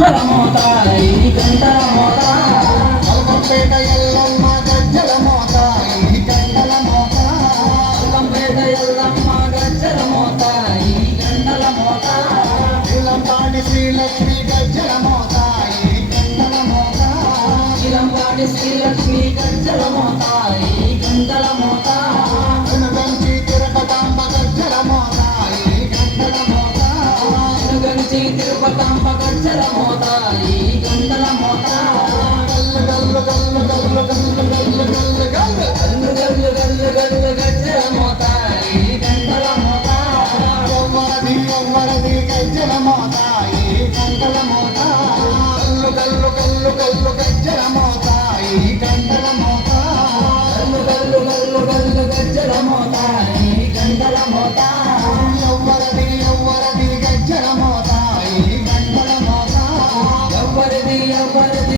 గజ్జల మోత ఈ గంటల మోత అల్లంపేట ఎల్లమ్మ గజ్జల మోత ఈ గంటల మోత అల్లంపేట ఎల్లమ్మ గజ్జల మోత ఈ గంటల మోత ఇలంపాడి శ్రీలక్ష్మి గజ్జల మోత ఈ గంటల మోత ఇలంపాడి శ్రీలక్ష్మి గజ్జల మోత ఈ గంటల మోత వెనుగంచి తిరుపతాంబ గజ్జల మోత ఈ గంటల మోత వెనుగంచి తిరుపతాంబ గజ్జల మోత ఈ గంటల మోత గల్లు గల్లు గల్లు గల్లు గల్లు గల్లు గల్లు గల్లు గల్లు గల్లు గల్లు గజ్జల మోత ఈ గంటల మోత ఎవ్వరది ఎవ్వరది గజ్జల మోత ఈ గంటల మోత గల్లు గల్లు గల్లు గల్లు గజ్జల మోత ఈ గంటల మోత గల్లు గల్లు గల్లు గల్లు గజ్జల మోత ఈ గంటల మోత ఎవ్వరది ఎవ్వరది గజ్జల మోత ఈ గంటల మోత ఎవ్వరిది ఎవ్వరిది